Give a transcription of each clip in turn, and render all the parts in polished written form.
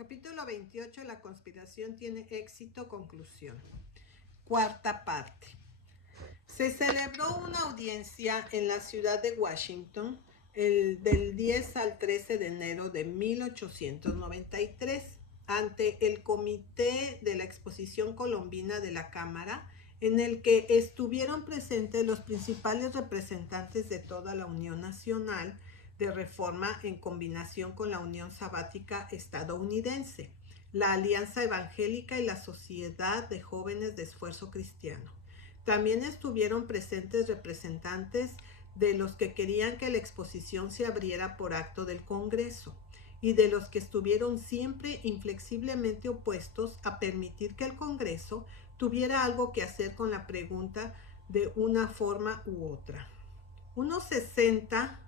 Capítulo 28. La conspiración tiene éxito. Conclusión. Cuarta parte. Se celebró una audiencia en la ciudad de Washington del 10 al 13 de enero de 1893 ante el Comité de la Exposición Colombina de la Cámara, en el que estuvieron presentes los principales representantes de toda la Unión Nacional de Reforma en combinación con la Unión Sabática estadounidense, la Alianza Evangélica y la Sociedad de Jóvenes de Esfuerzo Cristiano. También estuvieron presentes representantes de los que querían que la exposición se abriera por acto del Congreso y de los que estuvieron siempre inflexiblemente opuestos a permitir que el Congreso tuviera algo que hacer con la pregunta de una forma u otra. Unos 60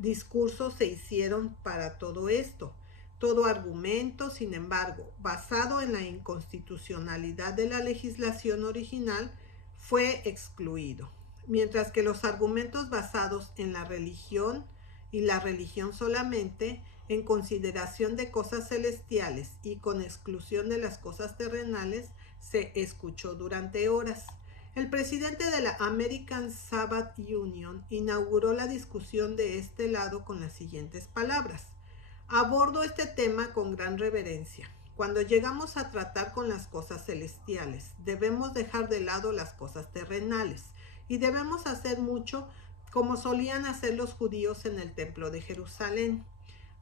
discursos se hicieron para todo esto. Todo argumento, sin embargo, basado en la inconstitucionalidad de la legislación original, fue excluido, mientras que los argumentos basados en la religión y la religión solamente, en consideración de cosas celestiales y con exclusión de las cosas terrenales, se escuchó durante horas. El presidente de la American Sabbath Union inauguró la discusión de este lado con las siguientes palabras: abordo este tema con gran reverencia. Cuando llegamos a tratar con las cosas celestiales, debemos dejar de lado las cosas terrenales y debemos hacer mucho como solían hacer los judíos en el templo de Jerusalén.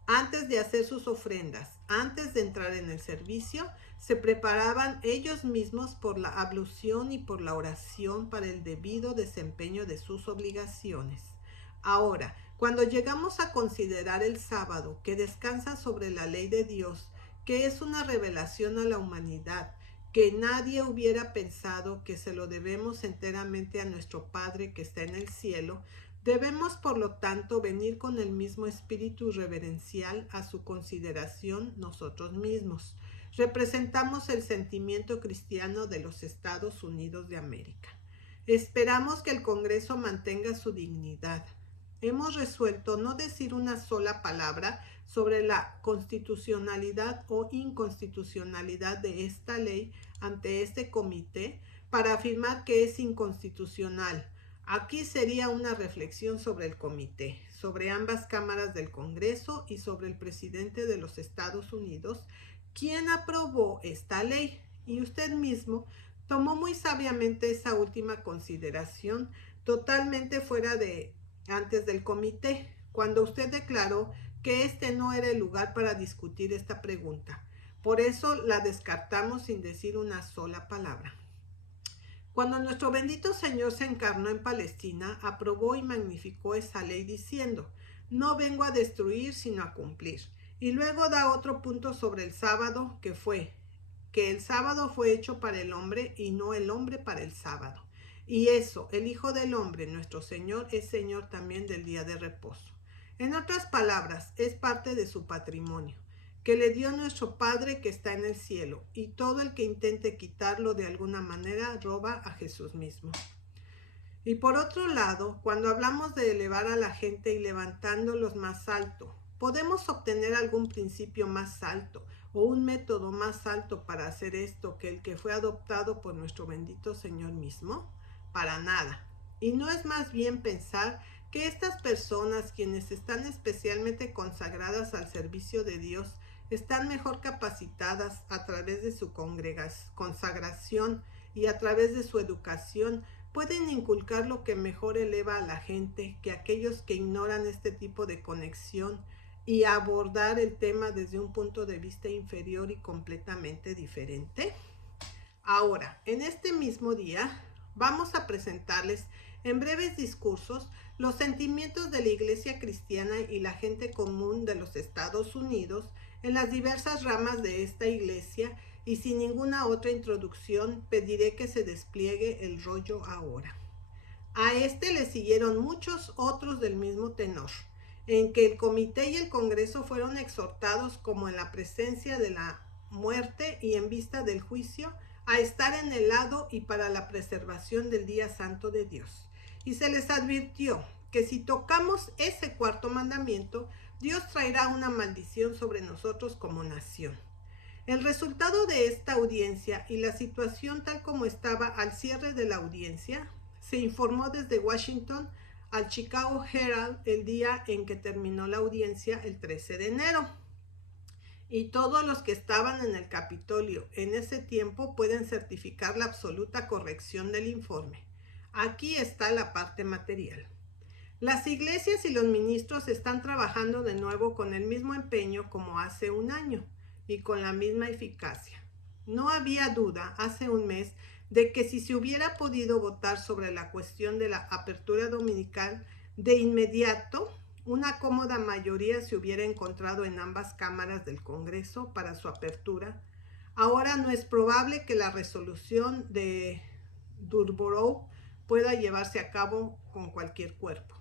Antes de hacer sus ofrendas, antes de entrar en el servicio, se preparaban ellos mismos por la ablución y por la oración para el debido desempeño de sus obligaciones. Ahora, cuando llegamos a considerar el sábado, que descansa sobre la ley de Dios, que es una revelación a la humanidad, que nadie hubiera pensado que se lo debemos enteramente a nuestro Padre que está en el cielo, debemos por lo tanto venir con el mismo espíritu reverencial a su consideración nosotros mismos. Representamos el sentimiento cristiano de los Estados Unidos de América. Esperamos que el Congreso mantenga su dignidad. Hemos resuelto no decir una sola palabra sobre la constitucionalidad o inconstitucionalidad de esta ley ante este comité para afirmar que es inconstitucional. Aquí sería una reflexión sobre el comité, sobre ambas cámaras del Congreso y sobre el presidente de los Estados Unidos, quien aprobó esta ley, y usted mismo tomó muy sabiamente esa última consideración, totalmente fuera de antes del comité, cuando usted declaró que este no era el lugar para discutir esta pregunta. Por eso la descartamos sin decir una sola palabra. Cuando nuestro bendito Señor se encarnó en Palestina, aprobó y magnificó esa ley diciendo: no vengo a destruir, sino a cumplir. Y luego da otro punto sobre el sábado, que fue que el sábado fue hecho para el hombre y no el hombre para el sábado. Y eso, el Hijo del Hombre, nuestro Señor, es Señor también del día de reposo. En otras palabras, es parte de su patrimonio, que le dio nuestro Padre que está en el cielo, y todo el que intente quitarlo de alguna manera roba a Jesús mismo. Y por otro lado, cuando hablamos de elevar a la gente y levantándolos más alto, ¿podemos obtener algún principio más alto o un método más alto para hacer esto que el que fue adoptado por nuestro bendito Señor mismo? Para nada. Y no es más bien pensar que estas personas, quienes están especialmente consagradas al servicio de Dios, están mejor capacitadas a través de su consagración y a través de su educación, pueden inculcar lo que mejor eleva a la gente que aquellos que ignoran este tipo de conexión y abordar el tema desde un punto de vista inferior y completamente diferente. Ahora, en este mismo día, vamos a presentarles en breves discursos los sentimientos de la Iglesia cristiana y la gente común de los Estados Unidos en las diversas ramas de esta iglesia, y sin ninguna otra introducción pediré que se despliegue el rollo ahora. A este le siguieron muchos otros del mismo tenor, en que el comité y el Congreso fueron exhortados, como en la presencia de la muerte y en vista del juicio, a estar en el lado y para la preservación del día santo de Dios. Y se les advirtió que si tocamos ese cuarto mandamiento, Dios traerá una maldición sobre nosotros como nación. El resultado de esta audiencia y la situación tal como estaba al cierre de la audiencia se informó desde Washington al Chicago Herald el día en que terminó la audiencia, el 13 de enero. Y todos los que estaban en el Capitolio en ese tiempo pueden certificar la absoluta corrección del informe. Aquí está la parte material. Las iglesias y los ministros están trabajando de nuevo con el mismo empeño como hace un año y con la misma eficacia. No había duda hace un mes de que si se hubiera podido votar sobre la cuestión de la apertura dominical, de inmediato una cómoda mayoría se hubiera encontrado en ambas cámaras del Congreso para su apertura. Ahora no es probable que la resolución de Durborough pueda llevarse a cabo con cualquier cuerpo.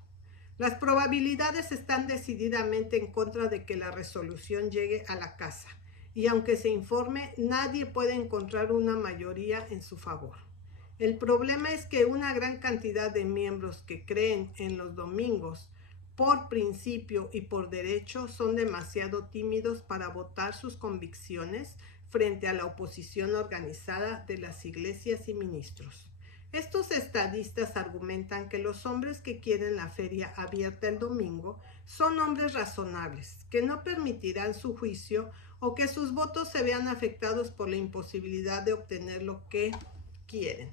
Las probabilidades están decididamente en contra de que la resolución llegue a la casa, y aunque se informe, nadie puede encontrar una mayoría en su favor. El problema es que una gran cantidad de miembros que creen en los domingos por principio y por derecho son demasiado tímidos para votar sus convicciones frente a la oposición organizada de las iglesias y ministros. Estos estadistas argumentan que los hombres que quieren la feria abierta el domingo son hombres razonables, que no permitirán su juicio o que sus votos se vean afectados por la imposibilidad de obtener lo que quieren.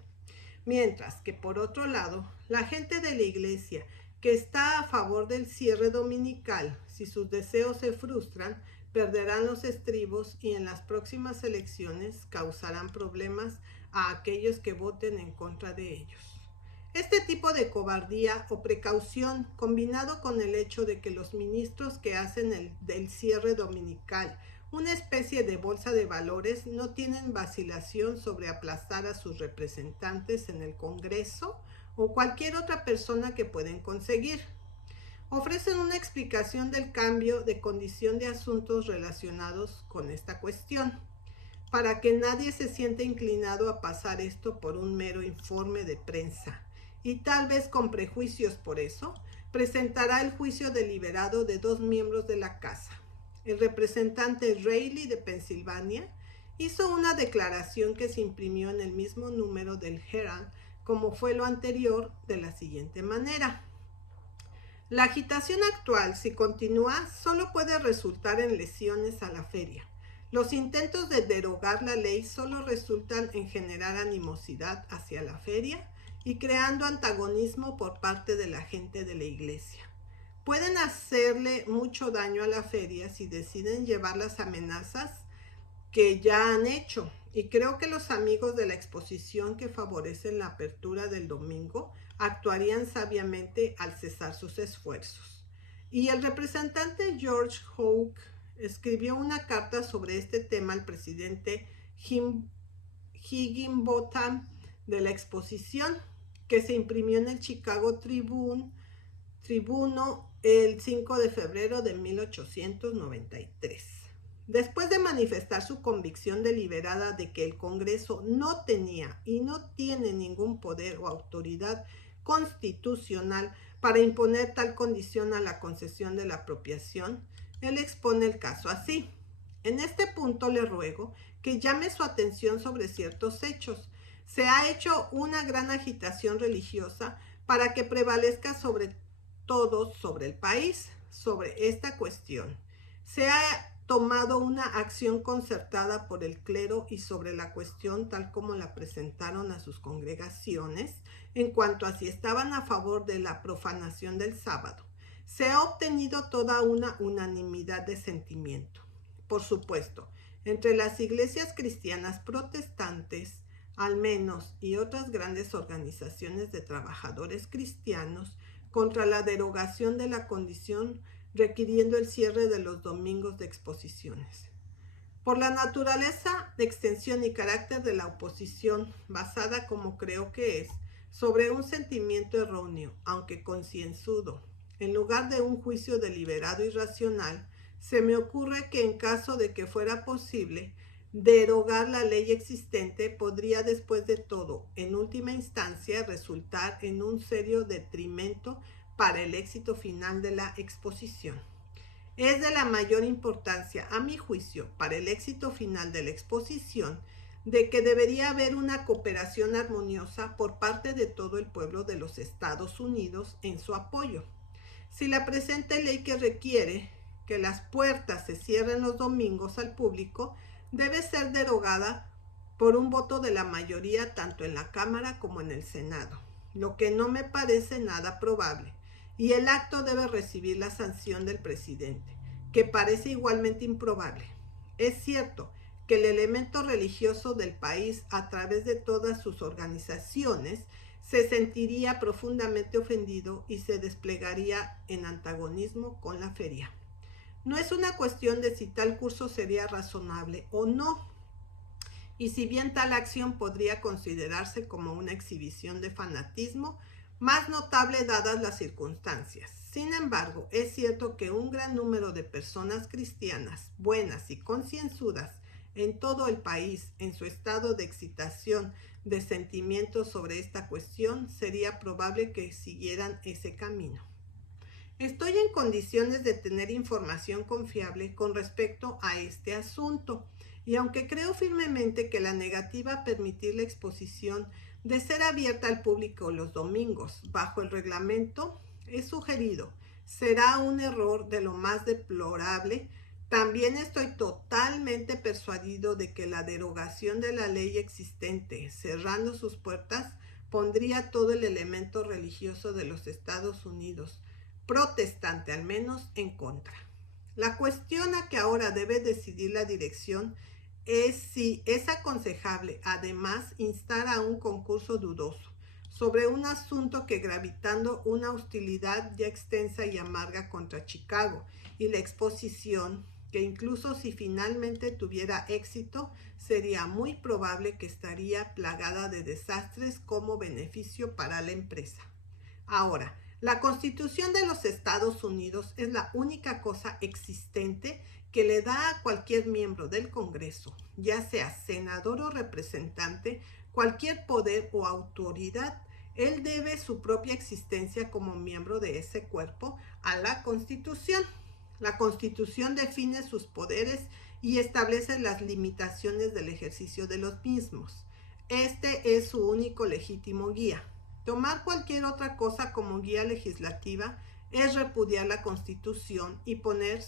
Mientras que, por otro lado, la gente de la iglesia que está a favor del cierre dominical, si sus deseos se frustran, perderán los estribos y en las próximas elecciones causarán problemas a aquellos que voten en contra de ellos. Este tipo de cobardía o precaución, combinado con el hecho de que los ministros que hacen del cierre dominical una especie de bolsa de valores, no tienen vacilación sobre aplastar a sus representantes en el Congreso o cualquier otra persona que pueden conseguir. Ofrecen una explicación del cambio de condición de asuntos relacionados con esta cuestión, para que nadie se sienta inclinado a pasar esto por un mero informe de prensa, y tal vez con prejuicios por eso, presentará el juicio deliberado de 2 miembros de la Casa. El representante Reilly de Pensilvania hizo una declaración que se imprimió en el mismo número del Herald, como fue lo anterior, de la siguiente manera. La agitación actual, si continúa, solo puede resultar en lesiones a la feria. Los intentos de derogar la ley solo resultan en generar animosidad hacia la feria y creando antagonismo por parte de la gente de la iglesia. Pueden hacerle mucho daño a la feria si deciden llevar las amenazas que ya han hecho, y creo que los amigos de la exposición que favorecen la apertura del domingo actuarían sabiamente al cesar sus esfuerzos. Y el representante George Houck escribió una carta sobre este tema al presidente Higginbotham de la exposición, que se imprimió en el Chicago Tribuno el 5 de febrero de 1893. Después de manifestar su convicción deliberada de que el Congreso no tenía y no tiene ningún poder o autoridad constitucional para imponer tal condición a la concesión de la apropiación, él expone el caso así. En este punto le ruego que llame su atención sobre ciertos hechos. Se ha hecho una gran agitación religiosa para que prevalezca sobre el país, sobre esta cuestión. Se ha tomado una acción concertada por el clero y sobre la cuestión tal como la presentaron a sus congregaciones, en cuanto a si estaban a favor de la profanación del sábado. Se ha obtenido toda una unanimidad de sentimiento. Por supuesto, entre las iglesias cristianas protestantes, al menos, y otras grandes organizaciones de trabajadores cristianos, contra la derogación de la condición requiriendo el cierre de los domingos de exposiciones. Por la naturaleza de extensión y carácter de la oposición, basada como creo que es, sobre un sentimiento erróneo, aunque concienzudo, en lugar de un juicio deliberado y racional, se me ocurre que en caso de que fuera posible, derogar la ley existente podría después de todo, en última instancia, resultar en un serio detrimento para el éxito final de la exposición. Es de la mayor importancia, a mi juicio, para el éxito final de la exposición, de que debería haber una cooperación armoniosa por parte de todo el pueblo de los Estados Unidos en su apoyo. Si la presente ley, que requiere que las puertas se cierren los domingos al público, debe ser derogada por un voto de la mayoría tanto en la Cámara como en el Senado, lo que no me parece nada probable, y el acto debe recibir la sanción del presidente, que parece igualmente improbable. Es cierto que el elemento religioso del país, a través de todas sus organizaciones, se sentiría profundamente ofendido y se desplegaría en antagonismo con la feria. No es una cuestión de si tal curso sería razonable o no, y si bien tal acción podría considerarse como una exhibición de fanatismo, más notable dadas las circunstancias. Sin embargo, es cierto que un gran número de personas cristianas, buenas y concienzudas en todo el país, en su estado de excitación de sentimientos sobre esta cuestión, sería probable que siguieran ese camino. Estoy en condiciones de tener información confiable con respecto a este asunto, y aunque creo firmemente que la negativa a permitir la exposición de ser abierta al público los domingos bajo el reglamento es sugerido será un error de lo más deplorable, también estoy totalmente persuadido de que la derogación de la ley existente, cerrando sus puertas, pondría todo el elemento religioso de los Estados Unidos, protestante al menos, en contra. La cuestión a que ahora debe decidir la dirección es si es aconsejable, además, instar a un concurso dudoso sobre un asunto que, gravitando una hostilidad ya extensa y amarga contra Chicago y la exposición, que incluso si finalmente tuviera éxito, sería muy probable que estaría plagada de desastres como beneficio para la empresa. Ahora, la Constitución de los Estados Unidos es la única cosa existente que le da a cualquier miembro del Congreso, ya sea senador o representante, cualquier poder o autoridad. Él debe su propia existencia como miembro de ese cuerpo a la Constitución. La Constitución define sus poderes y establece las limitaciones del ejercicio de los mismos. Este es su único legítimo guía. Tomar cualquier otra cosa como guía legislativa es repudiar la Constitución y poner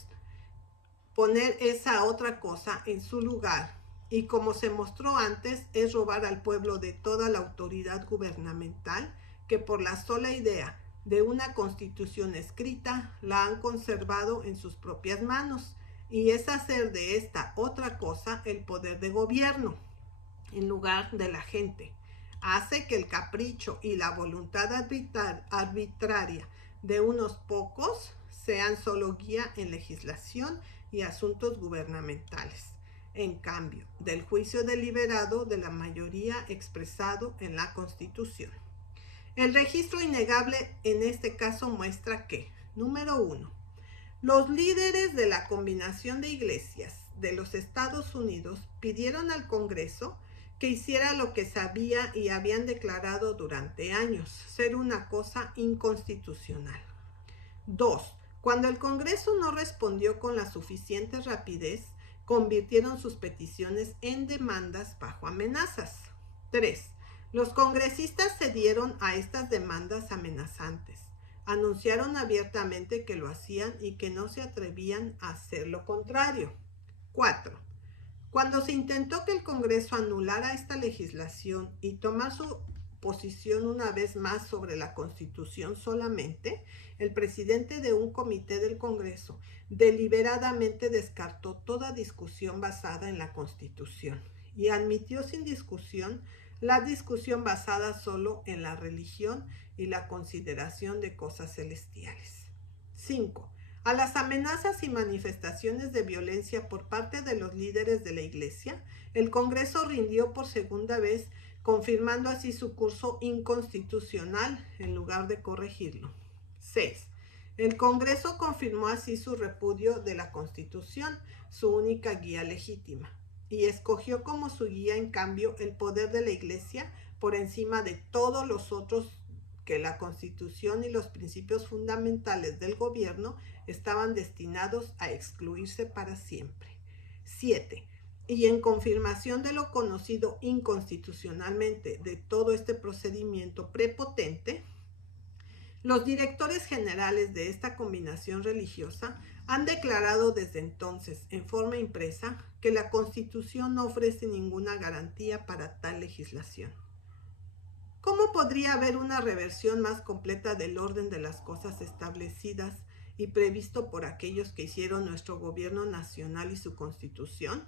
esa otra cosa en su lugar. Y como se mostró antes, es robar al pueblo de toda la autoridad gubernamental que por la sola idea de una constitución escrita la han conservado en sus propias manos, y es hacer de esta otra cosa el poder de gobierno en lugar de la gente. Hace que el capricho y la voluntad arbitraria de unos pocos sean solo guía en legislación y asuntos gubernamentales, en cambio del juicio deliberado de la mayoría expresado en la Constitución. El registro innegable en este caso muestra que, número 1, los líderes de la combinación de iglesias de los Estados Unidos pidieron al Congreso que hiciera lo que sabía y habían declarado durante años ser una cosa inconstitucional. 2. Cuando el Congreso no respondió con la suficiente rapidez, convirtieron sus peticiones en demandas bajo amenazas. 3. Los congresistas cedieron a estas demandas amenazantes. Anunciaron abiertamente que lo hacían y que no se atrevían a hacer lo contrario. 4. Cuando se intentó que el Congreso anulara esta legislación y tomar su posición una vez más sobre la Constitución solamente, el presidente de un comité del Congreso deliberadamente descartó toda discusión basada en la Constitución y admitió sin discusión la discusión basada solo en la religión y la consideración de cosas celestiales. 5. A las amenazas y manifestaciones de violencia por parte de los líderes de la Iglesia, el Congreso rindió por segunda vez, confirmando así su curso inconstitucional en lugar de corregirlo. 6. El Congreso confirmó así su repudio de la Constitución, su única guía legítima, y escogió como su guía, en cambio, el poder de la Iglesia por encima de todos los otros que la Constitución y los principios fundamentales del gobierno estaban destinados a excluirse para siempre. 7. Y en confirmación de lo conocido inconstitucionalmente de todo este procedimiento prepotente, los directores generales de esta combinación religiosa han declarado desde entonces, en forma impresa, que la Constitución no ofrece ninguna garantía para tal legislación. ¿Cómo podría haber una reversión más completa del orden de las cosas establecidas y previsto por aquellos que hicieron nuestro gobierno nacional y su Constitución?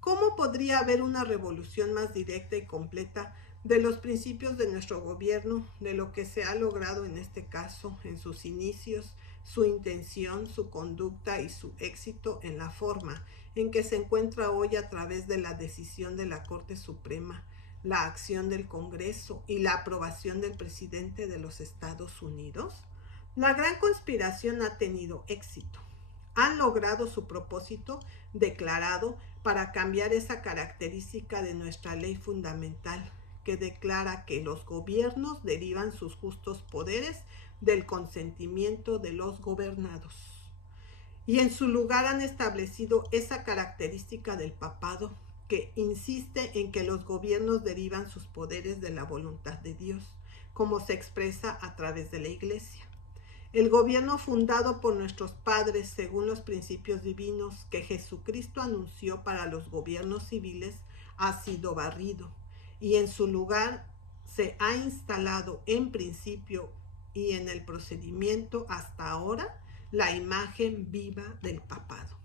¿Cómo podría haber una revolución más directa y completa de los principios de nuestro gobierno, de lo que se ha logrado en este caso, en sus inicios, su intención, su conducta y su éxito en la forma en que se encuentra hoy a través de la decisión de la Corte Suprema, la acción del Congreso y la aprobación del presidente de los Estados Unidos? La gran conspiración ha tenido éxito. Han logrado su propósito declarado para cambiar esa característica de nuestra ley fundamental, que declara que los gobiernos derivan sus justos poderes del consentimiento de los gobernados. Y en su lugar han establecido esa característica del papado, que insiste en que los gobiernos derivan sus poderes de la voluntad de Dios, como se expresa a través de la Iglesia. El gobierno fundado por nuestros padres según los principios divinos que Jesucristo anunció para los gobiernos civiles ha sido barrido, y en su lugar se ha instalado en principio y en el procedimiento hasta ahora la imagen viva del papado.